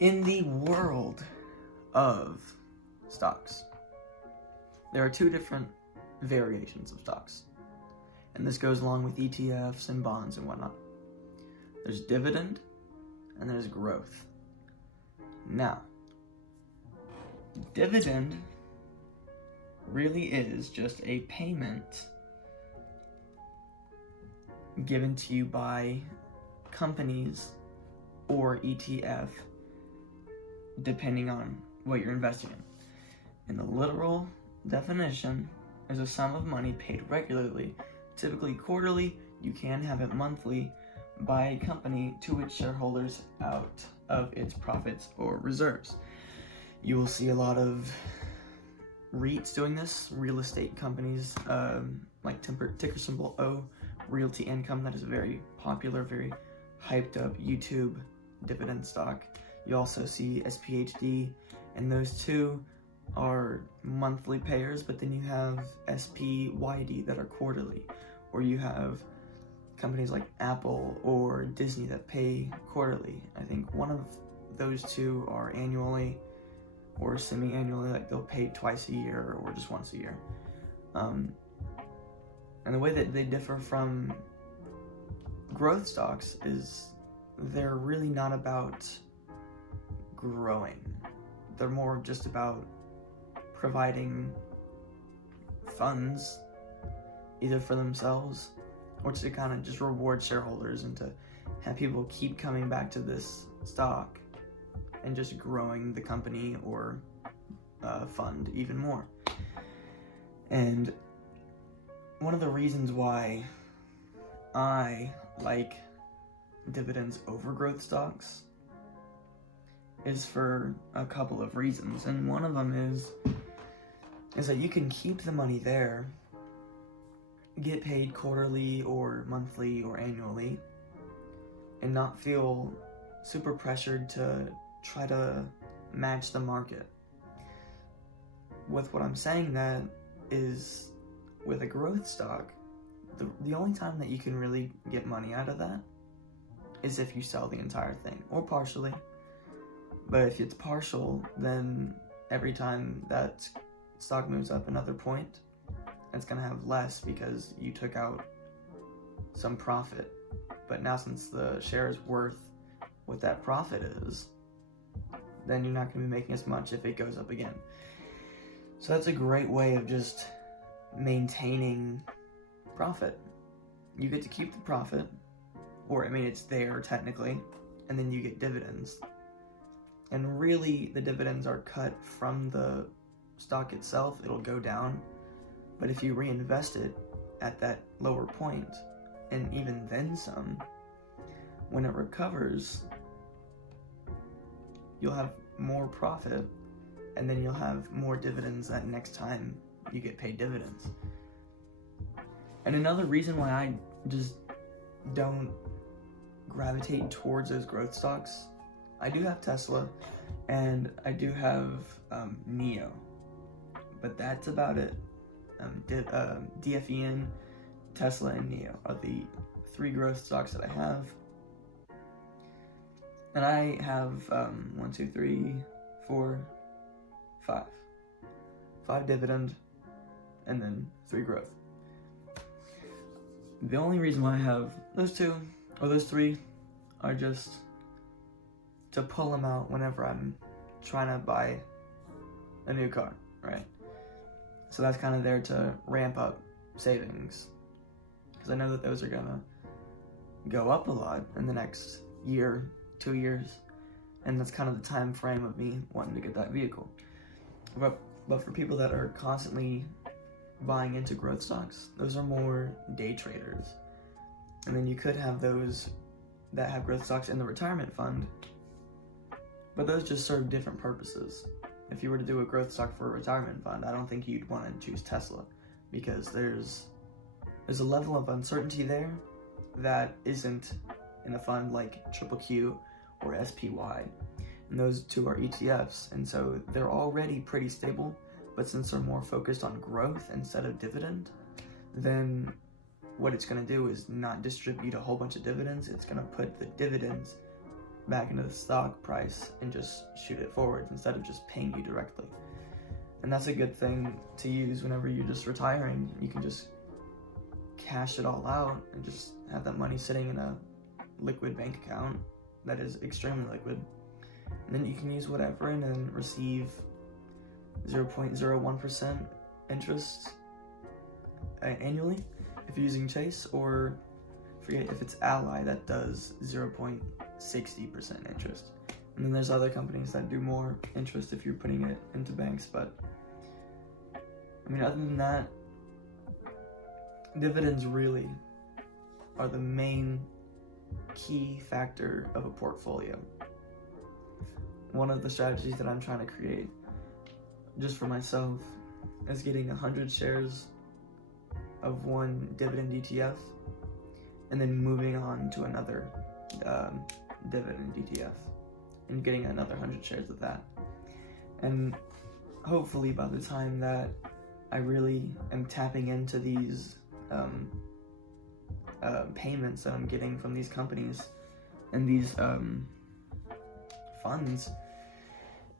In the world of stocks, there are two different variations of stocks, and this goes along with ETFs and bonds and whatnot. There's dividend and there's growth. Now, dividend really is just a payment given to you by companies or ETF, depending on what you're investing in. And the literal definition is a sum of money paid regularly, typically quarterly. You can have it monthly, by a company to its shareholders out of its profits or reserves. You will see a lot of REITs doing this, real estate companies, like ticker symbol O, Realty Income. That is a very popular, very hyped up YouTube dividend stock. You also see SPHD, and those two are monthly payers, but then you have SPYD that are quarterly, or you have companies like Apple or Disney that pay quarterly. I think one of those two are annually or semi-annually, like they'll pay twice a year or just once a year. And the way that they differ from growth stocks is they're really not about growing. They're more just about providing funds either for themselves or to kind of just reward shareholders and to have people keep coming back to this stock and just growing the company or fund even more. And one of the reasons why I like dividends over growth stocks is for a couple of reasons, and one of them is that you can keep the money there, get paid quarterly or monthly or annually, and not feel super pressured to try to match the market. With what I'm saying, that is, with a growth stock, the only time that you can really get money out of that is if you sell the entire thing, or partially. But if it's partial, then every time that stock moves up another point, it's going to have less because you took out some profit. But now, since the share is worth what that profit is, then you're not going to be making as much if it goes up again. So that's a great way of just maintaining profit. You get to keep the profit, or I mean, it's there technically, and then you get dividends. And really, the dividends are cut from the stock itself. It'll go down, but if you reinvest it at that lower point, and even then some, when it recovers, you'll have more profit, and then you'll have more dividends that next time you get paid dividends. And another reason why I just don't gravitate towards those growth stocks, I do have Tesla and I do have NEO, but that's about it. DFEN, Tesla, and NEO are the three growth stocks that I have. And I have 5 dividend, and then 3 growth. The only reason why I have those 2 or those 3 are just to pull them out whenever I'm trying to buy a new car, right? So that's kind of there to ramp up savings, because I know that those are gonna go up a lot in the next year, 2 years, and that's kind of the time frame of me wanting to get that vehicle. But for people that are constantly buying into growth stocks, those are more day traders. And then you could have those that have growth stocks in the retirement fund, but those just serve different purposes. If you were to do a growth stock for a retirement fund, I don't think you'd want to choose Tesla, because there's a level of uncertainty there that isn't in a fund like QQQ or SPY. And those 2 are ETFs, and so they're already pretty stable, but since they're more focused on growth instead of dividend, then what it's going to do is not distribute a whole bunch of dividends. It's going to put the dividends back into the stock price and just shoot it forward instead of just paying you directly. And that's a good thing to use whenever you're just retiring. You can just cash it all out and just have that money sitting in a liquid bank account that is extremely liquid. And then you can use whatever and then receive 0.01% interest annually if you're using Chase, or forget if it's Ally that does 0.60% interest. And then there's other companies that do more interest if you're putting it into banks. But I mean, other than that, dividends really are the main key factor of a portfolio. One of the strategies that I'm trying to create just for myself is getting 100 shares of one dividend ETF and then moving on to another dividend ETF and getting another 100 shares of that. And hopefully by the time that I really am tapping into these payments that I'm getting from these companies and these funds,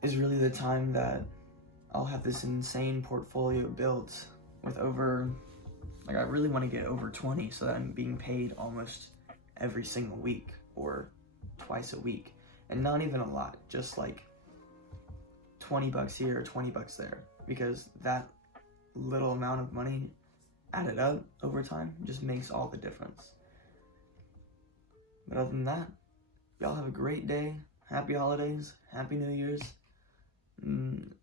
is really the time that I'll have this insane portfolio built with over, like, I really want to get over 20 so that I'm being paid almost every single week or twice a week. And not even a lot, just like $20 here or $20 there, because that little amount of money added up over time just makes all the difference. But other than that, y'all have a great day. Happy holidays. Happy New Year's.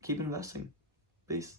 Keep investing. Peace.